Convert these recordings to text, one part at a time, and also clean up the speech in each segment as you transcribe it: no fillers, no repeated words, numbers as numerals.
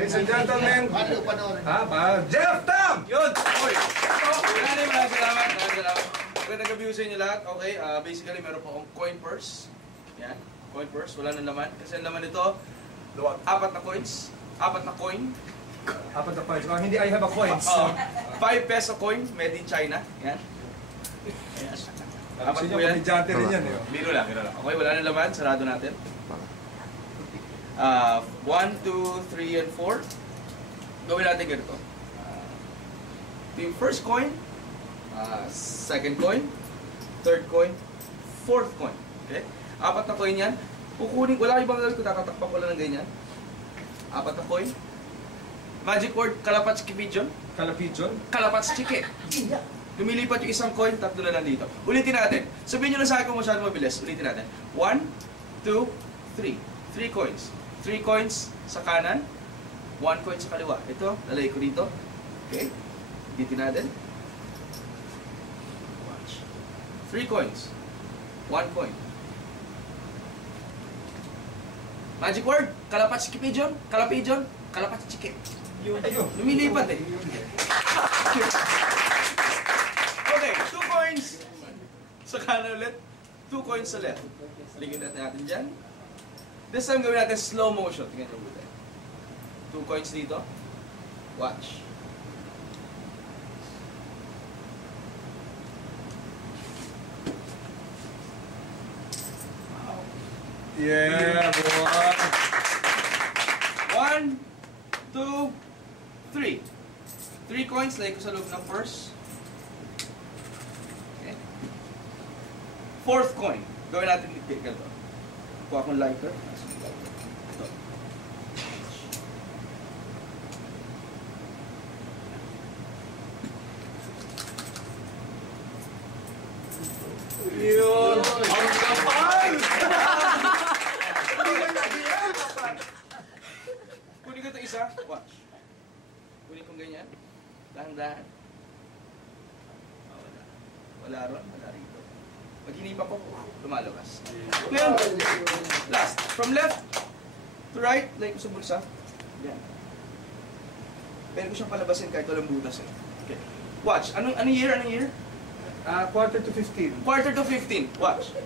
Ladies and gentlemen, Jeff Tam! Yun! Oy! Maraming salamat. Magandang gabi sa inyo lahat. Okay, basically meron po akong coin purse. Yan, coin purse. Wala na laman. Kasi ang laman nito, 4 na coins. 4 na coin. 4 na coins. Hindi, I have a coins. 5 peso coin, made in China. Yan. Apat po yan. Pamidyante rin yan. Biro lang. Okay, wala na laman. Sarado natin. 1, 2, 3, and 4. Gawin natin ganito. Yung first coin, second coin, third coin, fourth coin. Okay? 4 na coin yan. Kukunin, wala ibang gagawin ko, tatatakpan ko lang ng ganyan. 4 na coin. Magic word, kalapats kipijon. Kalapijon? Kalapats chike. Lumilipat yung isang coin, 3 na nandito. Ulitin natin. Sabihin nyo na sa akin kung masyado mabilis. Ulitin natin. 1, 2, 3. 3 coins. 3 coins sa kanan, 1 coin sa kaliwa. Ito, lalagay ko dito. Okay. Ulitin natin. Watch. 3 coins. 1 coin. Magic word, kalapats kipijon, kalapijon, kalapats chike. Lumilipat eh. Okay, 2 coins sa kanan ulit, 2 coins sa left. Ligyan natin dyan. This time gawin natin slow motion. Tingnan nyo ulit. 2 coins dito. Watch. Wow. Yeah, boy! 1, 2, 3. 3 coins, lagay ko sa loob ng purse. Okay. Fourth coin. Gawin natin ganito. Kuha akong lighter. Ito. Yun! Ang kapal! Kunin ko ito isa. Watch. Kunin kong ganyan. Dahan-dahan. Wala ron. Wala rito. Pag hinipa ko, lumalabas. Ngayon, last. From left to right, like sa bulsa. Yan. Pwede ko siyang palabasin kahit walang butas eh. Okay. Watch. Anong year? Anong year? Quarter to 15. Quarter to 15. Watch.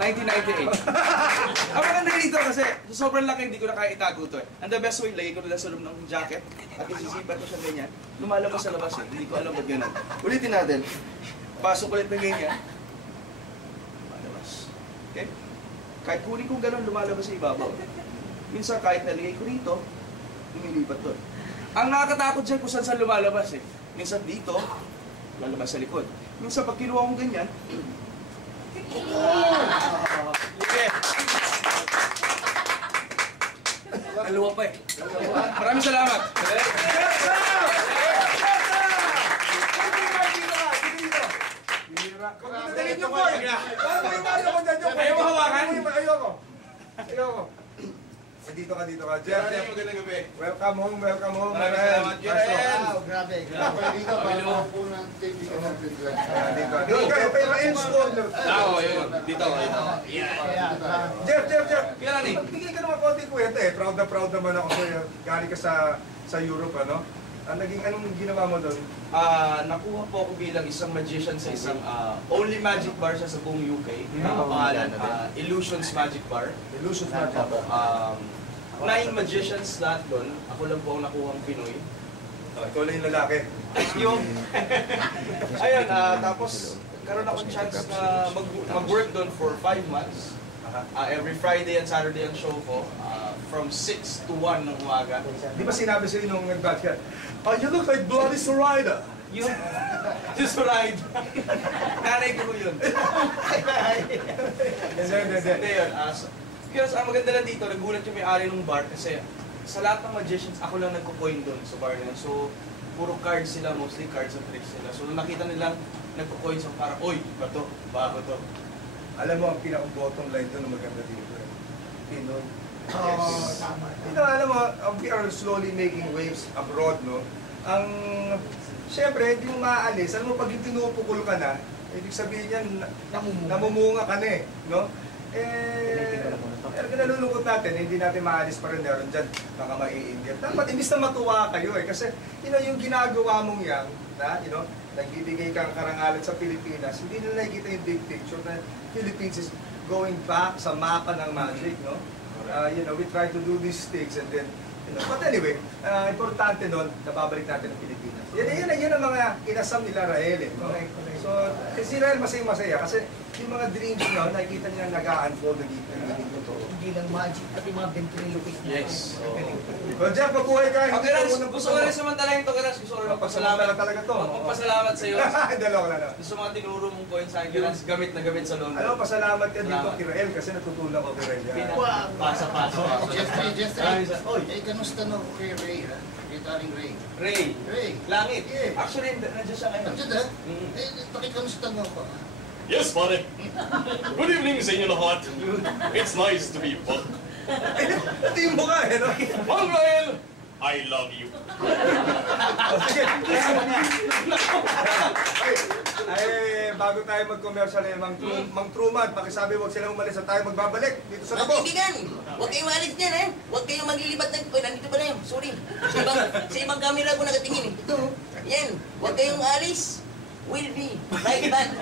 1998. Ang maganda dito kasi sobrang laki, hindi ko na kaya itago ito eh. And the best way, lagay ko na sa loob ng jacket at isisipat ko siya ganyan. Lumalabas sa labas eh. Hindi ko alam ba't ganun. Ulitin natin. Pasok ulit na ganyan. Lumalabas. Okay? Kahit kunin kong gano'n, lumalabas sa ibabaw. Minsan kahit nalagay ko rito, lumilipat doon. Ang nakakatakot dyan kung saan lumalabas eh. Minsan dito, lalabas sa likod. Minsan pag kinuha kong ganyan, okay. Dalawa pa eh. Maraming salamat. Ayaw mo hawakan? Ayoko. Dito ka, Jeff. Magandang gabi. Welcome home. Maraming salamat. Wow, grabe. Dito pa po ng TV ka natin. Dito kayo, pero in-school. Dito. Jeff. Kailan eh? Bigay ka naman konti kwenta eh. Proud naman ako sa'yo. Galing ka sa Europe, ano? Anong ginawa mo doon? Nakuha po ako bilang isang magician sa isang only magic bar siya sa buong UK. Pangalan, Illusions Magic Bar. Illusions Magic Bar. 9 magicians lahat doon. Ako lang po ang nakuhang Pinoy. Ikaw lang yung lalaki. Yung... Ayun, tapos karoon akong chance na mag-work doon for 5 months. Every Friday and Saturday ang show ko. From 6 to 1 ng umaga. Di ba sinabi sa'yo nung nag-batch ka, you look like Bloody Zoraida. Yung ride. Nanay ko yun. Hindi yun. Because ang maganda lang dito, nagulat yung may-ari ng bar kasi sa lahat ng magicians, ako lang nagko-coin doon sa bar na yun. So, puro cards sila, mostly cards and tricks sila. So, nung nakita nilang nagko-coin sa parang, oy, iba to, bago to. Alam mo, ang pinaka-bottom line doon na maganda dito. Pinoy. Yes. Alam mo, we are slowly making waves abroad, no? Siyempre, hindi mo maaalis. Alam mo, pag yung pinupukul ka na, ibig sabihin yan, namumunga ka na eh, no? nalulungkot natin, hindi natin maalis pa rin meron dyan, mga maiinggit. Dapat, imbis na matuwa kayo kasi, yung ginagawa mong yan, nagbibigay kang karangalan sa Pilipinas, hindi na nakikita yung big picture na Philippines is going back sa mapa ng magic, no? We try to do these things and then, but anyway, importante nun, nababalik natin ang Pilipinas. Yan ang mga inasam nila Rael, no? So, si Rael masaya-masaya kasi yung mga dreams nyo, nakikita niya nag-unfold, nagiging totoo. Hindi lang magic, pati mga ventriloquist. Yes. Well, Jack, mabuhay ka. Okay, Rans, gusto ko rin samantalahin ito, Rans. Gusto ko rin magpasalamat. talaga to. Magpasalamat sa iyo. Dalawa na. Gusto mga tinuro mong point sa akin, Rans, gamit na gamit sa London. Pasalamat ka dito kay Rael kasi natutulak ko kay Rael. Wow! Pasa-pasa. Jeffrey, kanusta na ako kay Ray, ha? Kay Daring Ray. Ray, langit. Yeah. Actually, nandiyan siya ngayon. Nandiyan, ha? Pakikamusta na ako, ha? Yes, pare. Good evening sa inyo lahat. It's nice to be back. Team mo ka, no? Mang Rael, I love you. Bago tayo mag-commercial Mang Truman, pakisabi huwag silang umalis at tayo magbabalik dito sa Mga Labo. kaibigan, huwag kayong maalis dyan, eh. Huwag kayong maglilibat ng... Uy, nandito pala yun. Sorry. Sa ibang camera ko nakatingin, eh. Ito, yan. Huwag kayong maalis. Will be right back.